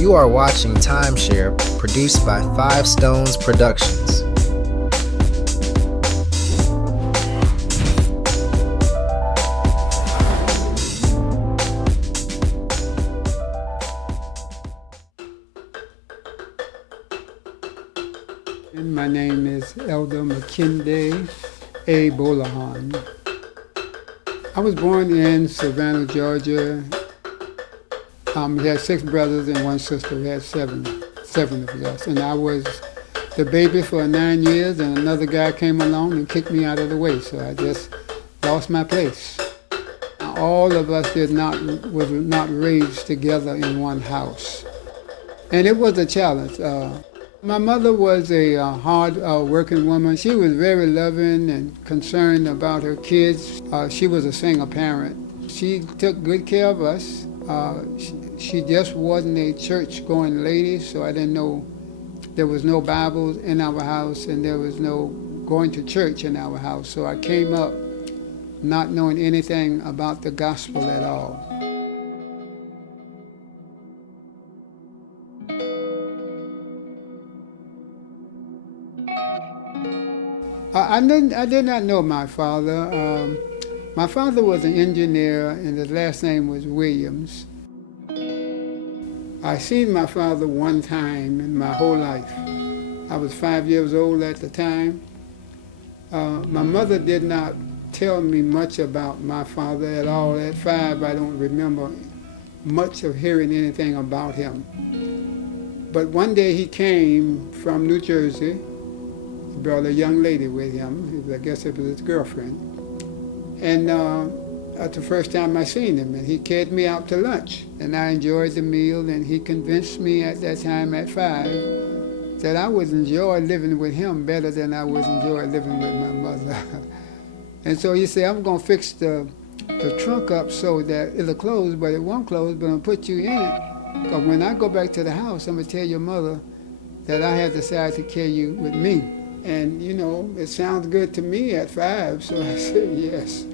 You are watching TimeShare, produced by Five Stones Productions. My name is Elder Makinde A. Gbolahan. I was born in Savannah, Georgia. We had 6 brothers and 1 sister. We had seven of us. And I was the baby for 9 years, and another guy came along and kicked me out of the way. So I just lost my place. All of us was not raised together in one house. And it was a challenge. My mother was a hard working woman. She was very loving and concerned about her kids. She was a single parent. She took good care of us. She just wasn't a church-going lady, so I didn't know there was no Bibles in our house and there was no going to church in our house. So I came up not knowing anything about the gospel at all. I did not know my father. My father was an engineer, and his last name was Williams. I seen my father one time in my whole life. I was 5 years old at the time. My mother did not tell me much about my father at all. At 5, I don't remember much of hearing anything about him. But one day he came from New Jersey. He brought a young lady with him. I guess it was his girlfriend. And that's the first time I seen him, and he carried me out to lunch. And I enjoyed the meal, and he convinced me at that time at 5 that I would enjoy living with him better than I would enjoy living with my mother. And so he said, I'm gonna fix the trunk up so that it'll close, but it won't close, but I'm gonna put you in it. Because when I go back to the house, I'm gonna tell your mother that I have decided to carry you with me. And you know, it sounds good to me at 5, so I said yes.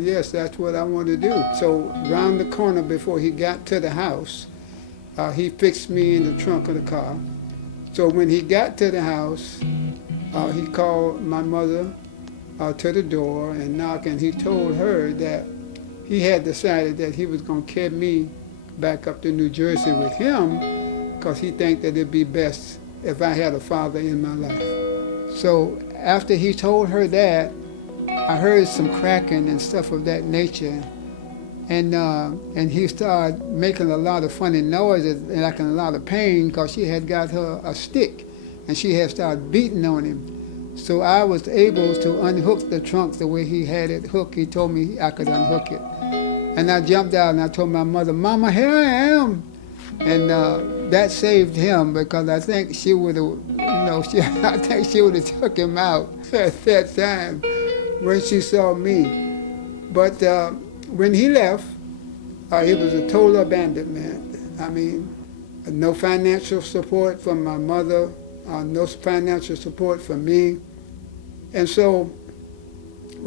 Yes, that's what I want to do. So round the corner before he got to the house, he fixed me in the trunk of the car. So when he got to the house, he called my mother to the door and knocked, and he told her that he had decided that he was going to carry me back up to New Jersey with him because he think that it'd be best if I had a father in my life. So after he told her that, I heard some cracking and stuff of that nature, and he started making a lot of funny noises and like in a lot of pain because she had got her a stick and she had started beating on him. So I was able to unhook the trunk the way he had it hooked. He told me I could unhook it. And I jumped out and I told my mother, Mama, here I am. And that saved him because I think she would have, I think she would have took him out at that time when she saw me. But when he left, it was a total abandonment. I mean, no financial support from my mother, no financial support from me. And so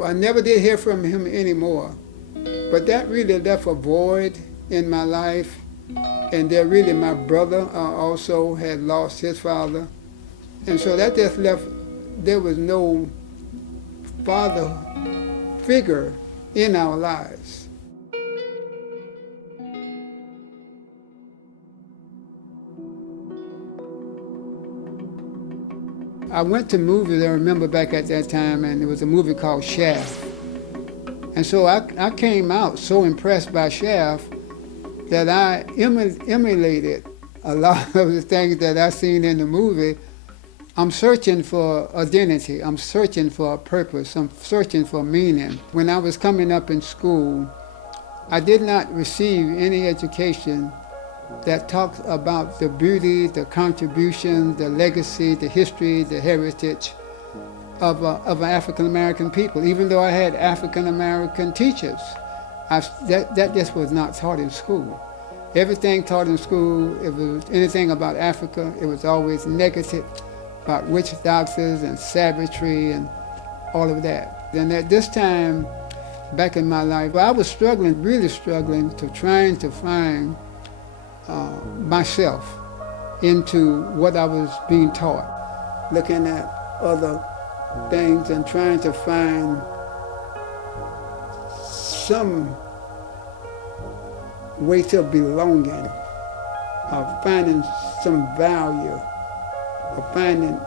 I never did hear from him anymore. But that really left a void in my life. And there really my brother also had lost his father. And so that just left, there was no father figure in our lives. I went to movies, I remember back at that time, and there was a movie called Shaft. And so I came out so impressed by Shaft that I emulated a lot of the things that I seen in the movie. I'm searching for identity, I'm searching for a purpose, I'm searching for meaning. When I was coming up in school, I did not receive any education that talks about the beauty, the contribution, the legacy, the history, the heritage of African American people. Even though I had African American teachers, that just was not taught in school. Everything taught in school, if it was anything about Africa, it was always negative, about witch doctors and savagery and all of that. And at this time, back in my life, I was struggling, really struggling, trying to find myself into what I was being taught, looking at other things and trying to find some way to belonging, of finding some value, of finding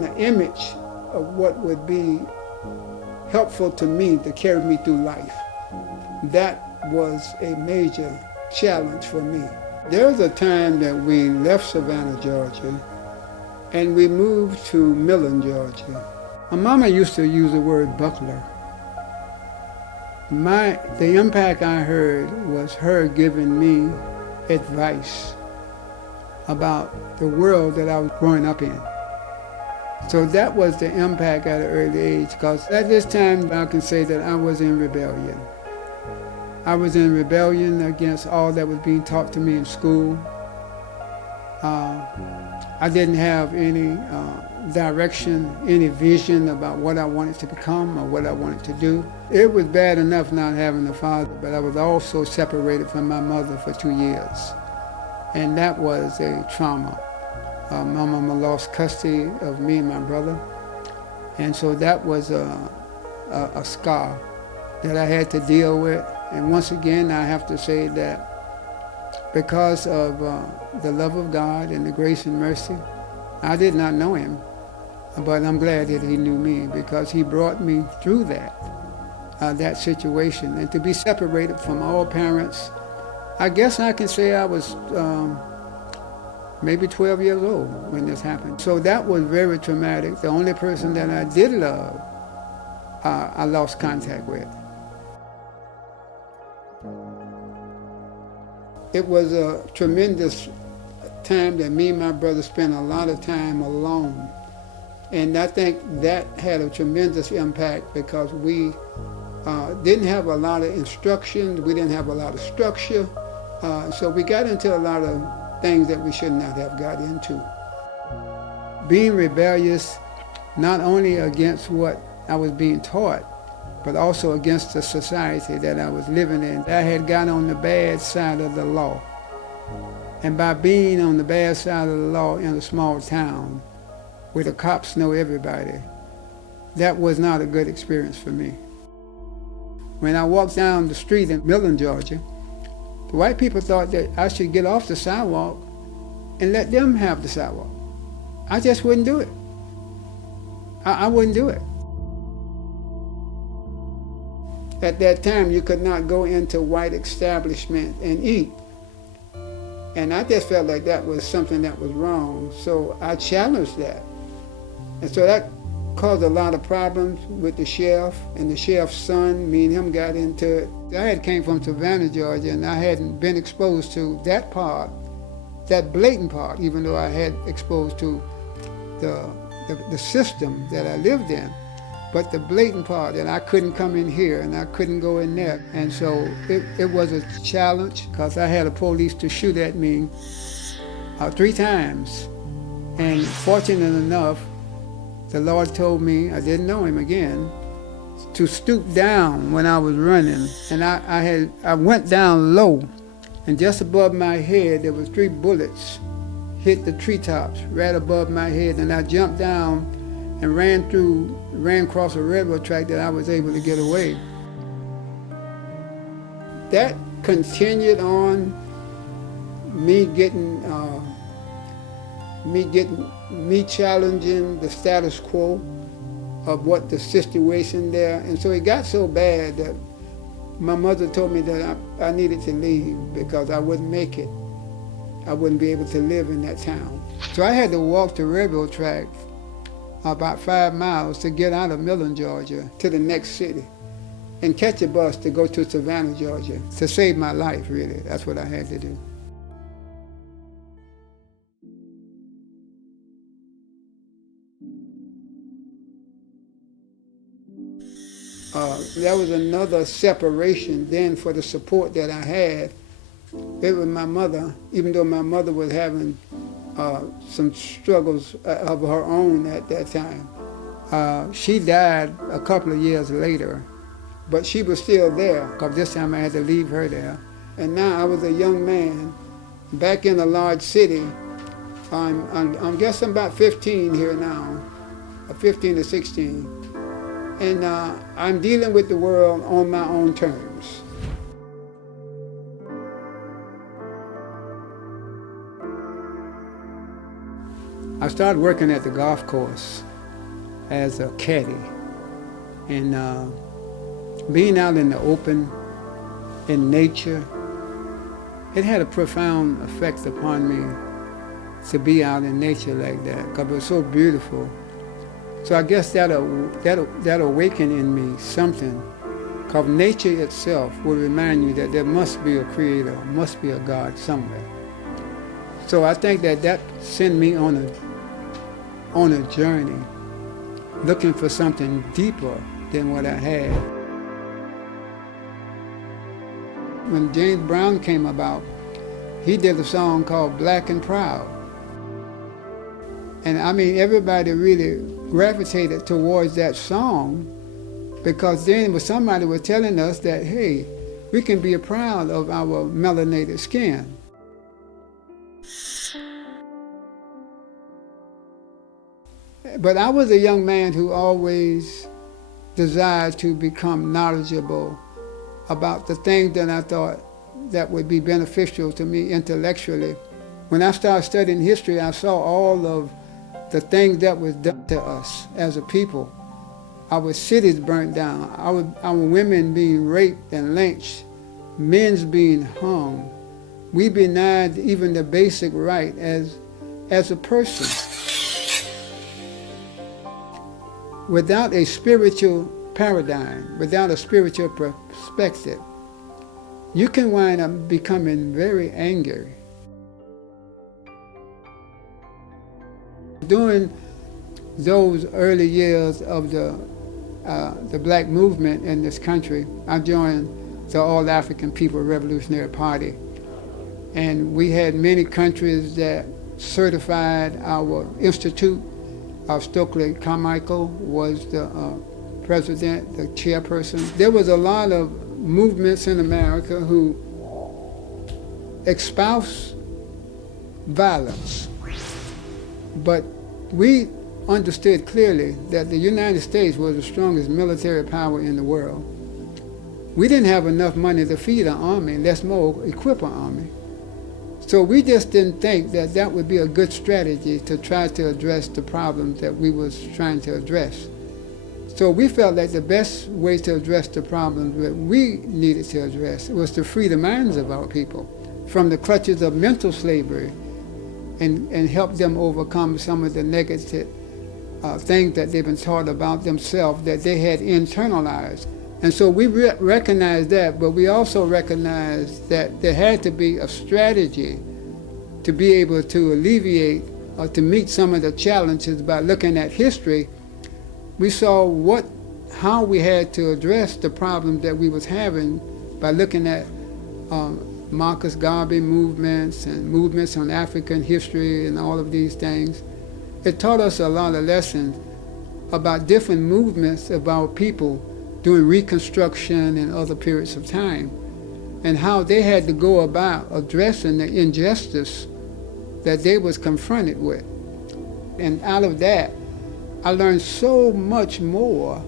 the image of what would be helpful to me to carry me through life. That was a major challenge for me. There was a time that we left Savannah, Georgia, and we moved to Millen, Georgia. My mama used to use the word buckler. The impact I heard was her giving me advice about the world that I was growing up in. So that was the impact at an early age, because at this time I can say that I was in rebellion. I was in rebellion against all that was being taught to me in school. I didn't have any direction, any vision about what I wanted to become or what I wanted to do. It was bad enough not having a father, but I was also separated from my mother for 2 years. And that was a trauma. My mama lost custody of me and my brother. And so that was a scar that I had to deal with. And once again, I have to say that because of the love of God and the grace and mercy, I did not know him, but I'm glad that he knew me, because he brought me through that situation. And to be separated from all parents, I guess I can say I was maybe 12 years old when this happened. So that was very traumatic. The only person that I did love, I lost contact with. It was a tremendous time that me and my brother spent a lot of time alone. And I think that had a tremendous impact, because we didn't have a lot of instructions, we didn't have a lot of structure, so we got into a lot of things that we should not have got into. Being rebellious, not only against what I was being taught, but also against the society that I was living in. I had got on the bad side of the law. And by being on the bad side of the law in a small town, where the cops know everybody, that was not a good experience for me. When I walked down the street in Millen, Georgia, the white people thought that I should get off the sidewalk and let them have the sidewalk. I just wouldn't do it. I wouldn't do it. At that time, you could not go into white establishment and eat. And I just felt like that was something that was wrong. So I challenged that. And so that caused a lot of problems with the sheriff and the sheriff's son. Me and him got into it. I had came from Savannah, Georgia, and I hadn't been exposed to that part, that blatant part, even though I had exposed to the system that I lived in. But the blatant part, that I couldn't come in here and I couldn't go in there. And so it was a challenge, because I had a police to shoot at me 3 times. And fortunate enough, the Lord told me, I didn't know him again, to stoop down when I was running. And I went down low, and just above my head there was 3 bullets hit the treetops right above my head, and I jumped down and ran across a railroad track that I was able to get away. That continued on, me challenging the status quo of what the situation there. And so it got so bad that my mother told me that I needed to leave, because I wouldn't make it. I wouldn't be able to live in that town. So I had to walk the railroad track about 5 miles to get out of Millen, Georgia, to the next city, and catch a bus to go to Savannah, Georgia, to save my life, really. That's what I had to do. That was another separation then for the support that I had. It was my mother, even though my mother was having some struggles of her own at that time. She died a couple of years later, but she was still there, because this time I had to leave her there. and now I was a young man back in a large city. I'm guessing about 15 here now, 15 to 16, and I'm dealing with the world on my own terms. I started working at the golf course as a caddy, and being out in the open, in nature, it had a profound effect upon me to be out in nature like that, because it was so beautiful. So I guess that awakened in me something, because nature itself will remind you that there must be a creator, must be a God somewhere. So I think that sent me on a journey, looking for something deeper than what I had. When James Brown came about, he did a song called Black and Proud. And I mean, everybody really gravitated towards that song, because then somebody was telling us that, hey, we can be proud of our melanated skin. But I was a young man who always desired to become knowledgeable about the things that I thought that would be beneficial to me intellectually. When I started studying history, I saw all of the things that was done to us as a people. Our cities burnt down, our women being raped and lynched, men's being hung. We denied even the basic right as a person. Without a spiritual paradigm, without a spiritual perspective, you can wind up becoming very angry. During those early years of the black movement in this country, I joined the All African People Revolutionary Party. And we had many countries that certified our institute. Stokely Carmichael was the president, the chairperson. There was a lot of movements in America who espoused violence. But we understood clearly that the United States was the strongest military power in the world. We didn't have enough money to feed an army, less more equip an army. So we just didn't think that that would be a good strategy to try to address the problems that we was trying to address. So we felt that the best way to address the problems that we needed to address was to free the minds of our people from the clutches of mental slavery and help them overcome some of the negative things that they've been taught about themselves that they had internalized. And so we recognized that, but we also recognized that there had to be a strategy to be able to alleviate or to meet some of the challenges. By looking at history, we saw how we had to address the problems that we was having by looking at Marcus Garvey movements and movements on African history and all of these things. It taught us a lot of lessons about different movements of our people during Reconstruction and other periods of time, and how they had to go about addressing the injustice that they was confronted with. And out of that, I learned so much more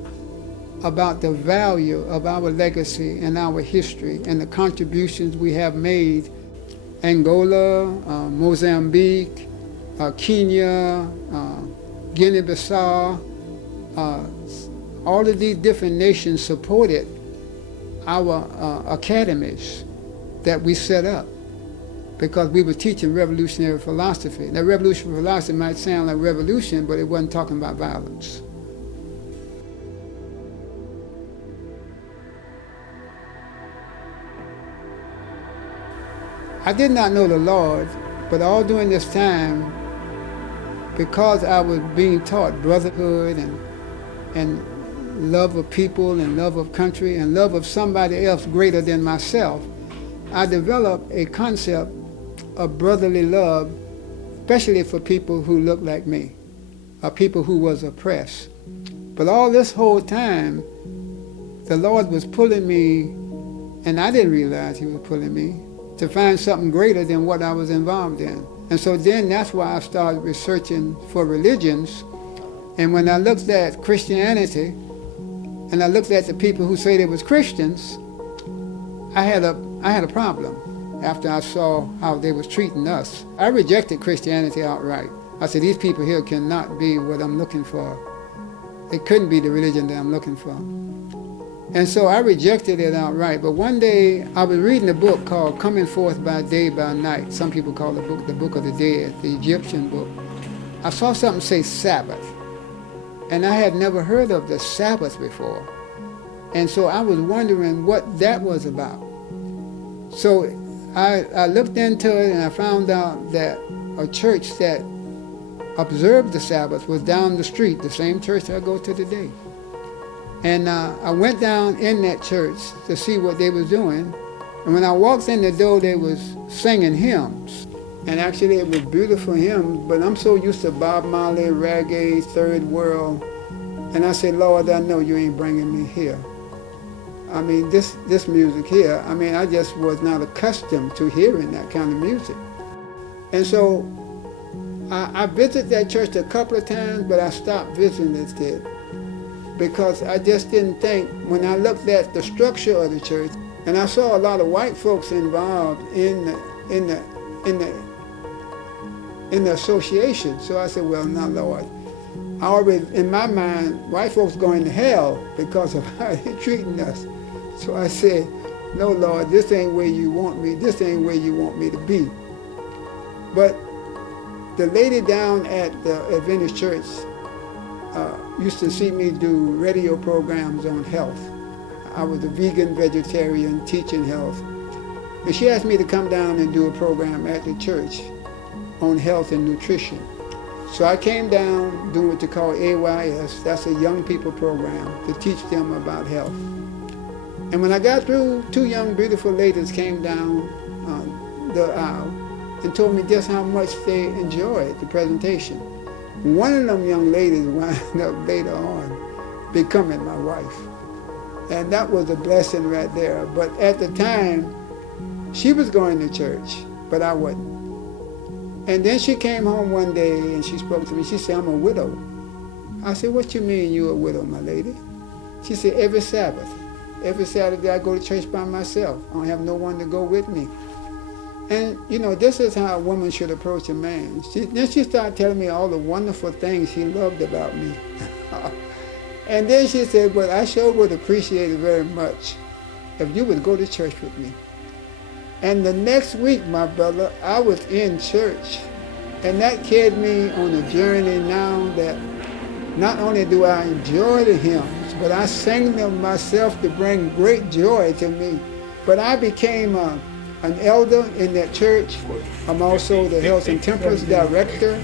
about the value of our legacy and our history and the contributions we have made. Angola, Mozambique, Kenya, Guinea-Bissau, all of these different nations supported our academies that we set up because we were teaching revolutionary philosophy. Now, revolutionary philosophy might sound like revolution, but it wasn't talking about violence. I did not know the Lord, but all during this time, because I was being taught brotherhood and love of people and love of country and love of somebody else greater than myself, I developed a concept of brotherly love, especially for people who look like me, or people who was oppressed. But all this whole time, the Lord was pulling me And I didn't realize he was pulling me to find something greater than what I was involved in. And so then that's why I started researching for religions. And when I looked at Christianity, and I looked at the people who say they was Christians, I had a problem after I saw how they was treating us. I rejected Christianity outright. I said, these people here cannot be what I'm looking for. It couldn't be the religion that I'm looking for. And so I rejected it outright. But one day I was reading a book called Coming Forth by Day by Night. Some people call the Book of the Dead, the Egyptian book. I saw something say Sabbath. And I had never heard of the Sabbath before. And so I was wondering what that was about. So I looked into it and I found out that a church that observed the Sabbath was down the street, the same church I go to today. And I went down in that church to see what they was doing. And when I walked in the door, they was singing hymns. And actually it was beautiful hymns, but I'm so used to Bob Marley, reggae, third world. And I said, Lord, I know you ain't bringing me here. I mean, this music here, I mean, I just was not accustomed to hearing that kind of music. And so I visited that church a couple of times, but I stopped visiting it because I just didn't think, when I looked at the structure of the church, and I saw a lot of white folks involved in the association. So I said, well, no, Lord. I already, in my mind, white folks going to hell because of how they're treating us. So I said, no, Lord, this ain't where you want me. This ain't where you want me to be. But the lady down at the Adventist Church used to see me do radio programs on health. I was a vegan, vegetarian, teaching health. And she asked me to come down and do a program at the church on health and nutrition. So I came down doing what they call AYS, that's a young people program, to teach them about health. And when I got through, two young, beautiful ladies came down the aisle and told me just how much they enjoyed the presentation. One of them young ladies wound up later on becoming my wife. And that was a blessing right there. But at the time, she was going to church, but I wasn't. And then she came home one day and she spoke to me. She said, I'm a widow. I said, what you mean you're a widow, my lady? She said, every Sabbath, every Saturday I go to church by myself. I don't have no one to go with me. And, you know, this is how a woman should approach a man. Then she started telling me all the wonderful things she loved about me. And then she said, but I sure would appreciate it very much if you would go to church with me. And the next week, my brother, I was in church. And that carried me on a journey now that not only do I enjoy the hymns, but I sang them myself to bring great joy to me. But I became an elder in that church. I'm also the Health and Temperance Director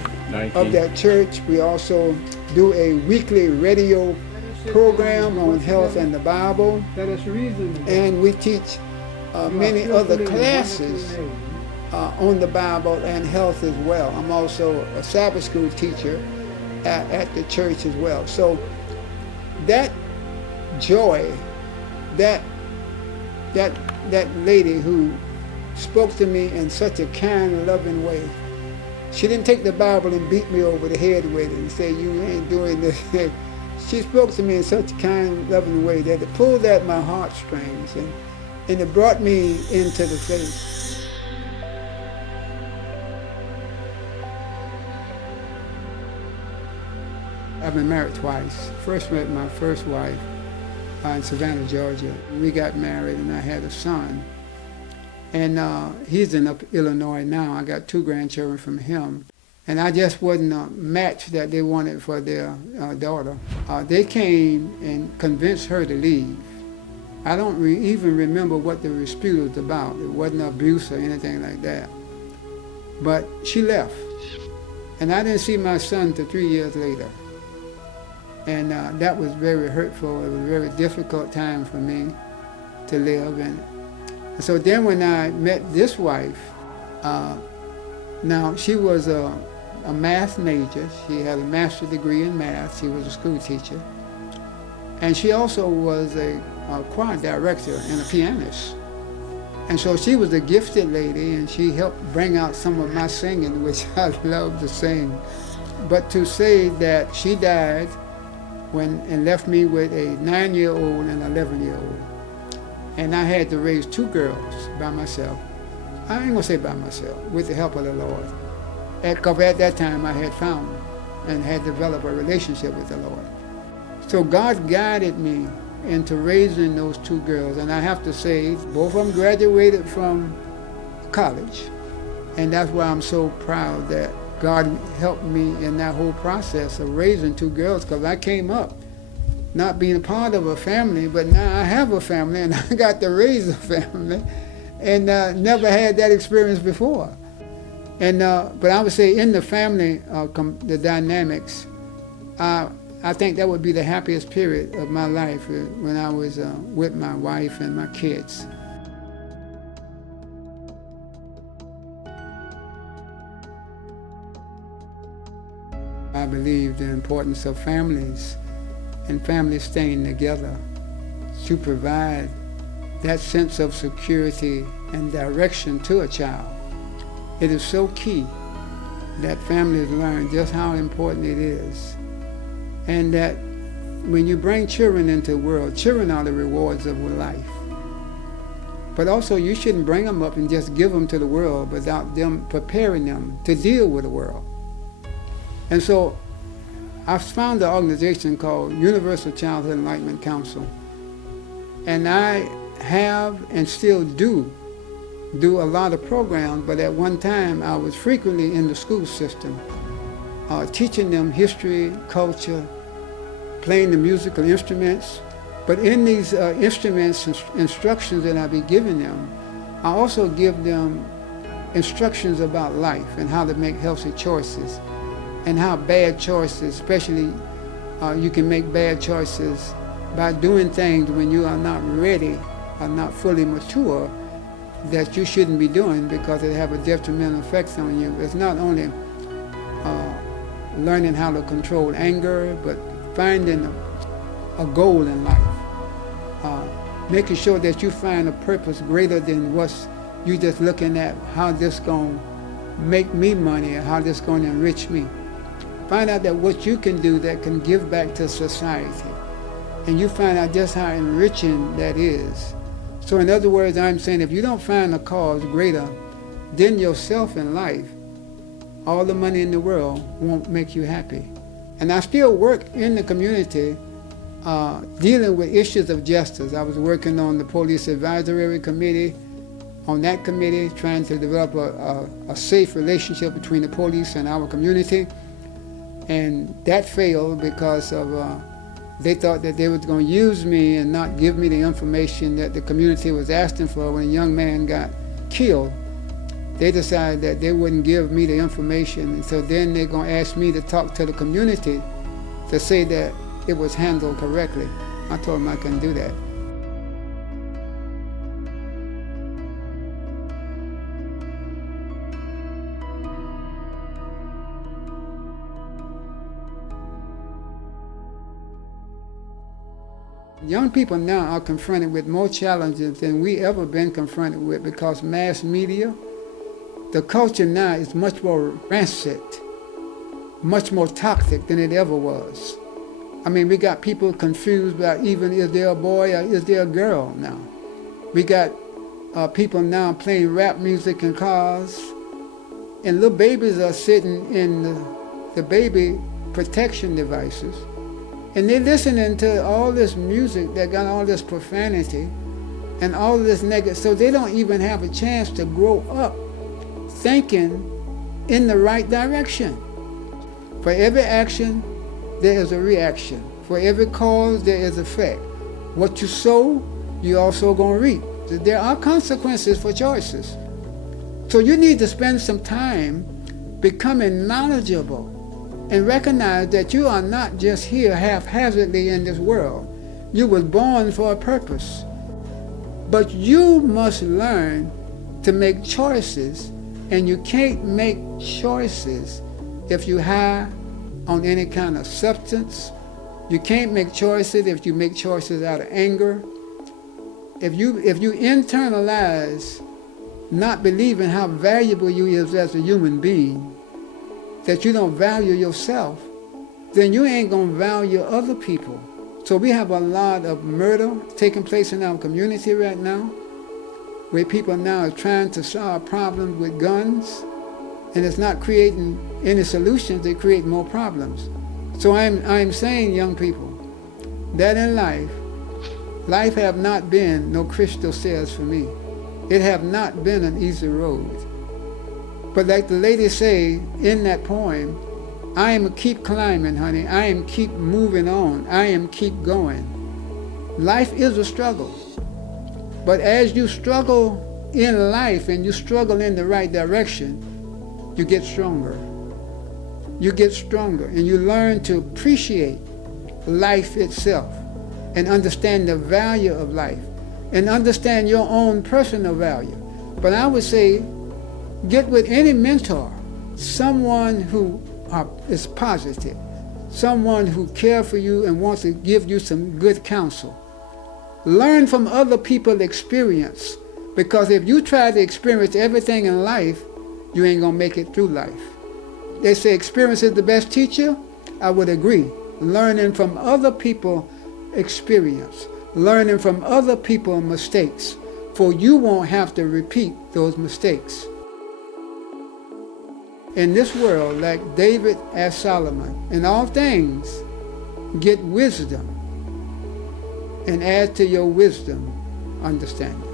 of that church. We also do a weekly radio program on health and the Bible. And we teach many other classes on the Bible and health as well. I'm also a Sabbath school teacher at the church as well. So that joy, that lady who spoke to me in such a kind, loving way, she didn't take the Bible and beat me over the head with it and say, you ain't doing this. She spoke to me in such a kind, loving way that it pulled at my heartstrings and it brought me into the faith. I've been married twice. First met my first wife in Savannah, Georgia. We got married and I had a son. And he's in Illinois now. I got 2 grandchildren from him. And I just wasn't a match that they wanted for their daughter. They came and convinced her to leave. I don't even remember what the dispute was about. It wasn't abuse or anything like that. But she left. And I didn't see my son till 3 years later. And that was very hurtful. It was a very difficult time for me to live. And so then when I met this wife, now she was a math major. She had a master's degree in math. She was a school teacher. And she also was a choir director and a pianist. And so she was a gifted lady, and she helped bring out some of my singing, which I love to sing. But to say that she died and left me with a 9-year-old and 11-year-old, and I had to raise 2 girls by myself. I ain't gonna say by myself, with the help of the Lord. Because at that time I had found and had developed a relationship with the Lord. So God guided me into raising those 2 girls, and I have to say, both of them graduated from college, and that's why I'm so proud that God helped me in that whole process of raising 2 girls, because I came up not being a part of a family, but now I have a family, and I got to raise a family, and never had that experience before. And but I would say in the family, the dynamics, I think that would be the happiest period of my life when I was with my wife and my kids. I believe the importance of families and families staying together to provide that sense of security and direction to a child. It is so key that families learn just how important it is. And that when you bring children into the world, children are the rewards of life. But also you shouldn't bring them up and just give them to the world without them preparing them to deal with the world. And so I found an organization called Universal Childhood Enlightenment Council. And I have and still do a lot of programs, but at one time I was frequently in the school system, teaching them history, culture, playing the musical instruments. But in these instruments and instructions that I be giving them, I also give them instructions about life and how to make healthy choices, and how bad choices, especially you can make bad choices by doing things when you are not ready or not fully mature, that you shouldn't be doing because it have a detrimental effect on you. It's not only learning how to control anger, but finding a goal in life. Making sure that you find a purpose greater than what's you just looking at how this going to make me money or how this going to enrich me. Find out that what you can do that can give back to society. And you find out just how enriching that is. So in other words, I'm saying if you don't find a cause greater than yourself in life, all the money in the world won't make you happy. And I still work in the community dealing with issues of justice. I was working on the Police Advisory Committee, on that committee, trying to develop a safe relationship between the police and our community. And that failed because of they thought that they were going to use me and not give me the information that the community was asking for when a young man got killed. They decided that they wouldn't give me the information, and so then they're going to ask me to talk to the community to say that it was handled correctly. I told them I couldn't do that. Young people now are confronted with more challenges than we ever been confronted with because mass media, the culture now is much more rancid, much more toxic than it ever was. I mean, we got people confused about even is there a boy or is there a girl now. We got people now playing rap music in cars, and little babies are sitting in the baby protection devices, and they're listening to all this music that got all this profanity and all of this negative, so they don't even have a chance to grow up thinking in the right direction. For every action, there is a reaction. For every cause, there is effect. What you sow, you also going to reap. There are consequences for choices. So you need to spend some time becoming knowledgeable and recognize that you are not just here haphazardly in this world. You was born for a purpose. But you must learn to make choices, and you can't make choices if you high on any kind of substance. You can't make choices if you make choices out of anger. if you internalize not believing how valuable you is as a human being, that you don't value yourself, then you ain't gonna value other people. So we have a lot of murder taking place in our community right now, where people now are trying to solve problems with guns, and it's not creating any solutions, they create more problems. So I'm saying, young people, that in life have not been no crystal stairs for me. It have not been an easy road. But like the lady say in that poem, I am keep climbing, honey. I am keep moving on. I am keep going. Life is a struggle. But as you struggle in life and you struggle in the right direction, you get stronger. You get stronger and you learn to appreciate life itself and understand the value of life and understand your own personal value. But I would say, get with any mentor, someone who is positive, someone who cares for you and wants to give you some good counsel. Learn from other people's experience, because if you try to experience everything in life, you ain't gonna make it through life. They say experience is the best teacher. I would agree. Learning from other people's experience, learning from other people's mistakes, for you won't have to repeat those mistakes. In this world, like David asked Solomon, in all things, get wisdom and add to your wisdom understanding.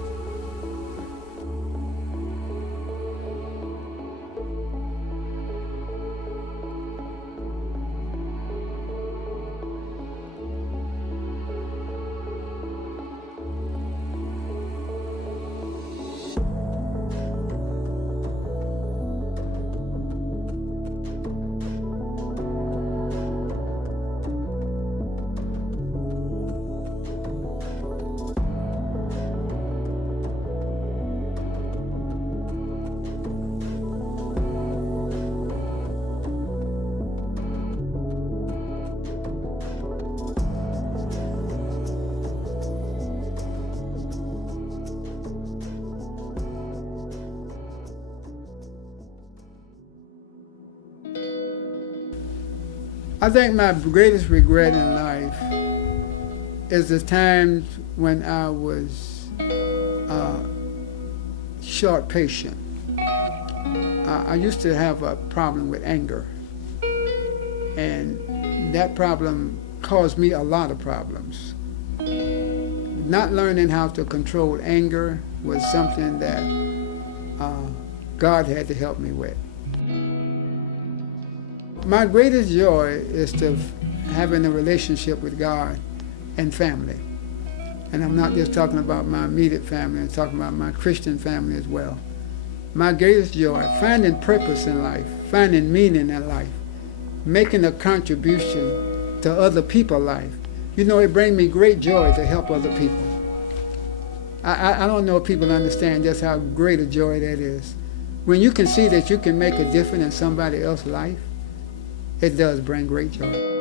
I think my greatest regret in life is the times when I was short patient. I used to have a problem with anger, and that problem caused me a lot of problems. Not learning how to control anger was something that God had to help me with. My greatest joy is to having a relationship with God and family. And I'm not just talking about my immediate family, I'm talking about my Christian family as well. My greatest joy, finding purpose in life, finding meaning in life, making a contribution to other people's life. You know, it brings me great joy to help other people. I don't know if people understand just how great a joy that is. When you can see that you can make a difference in somebody else's life, it does bring great joy.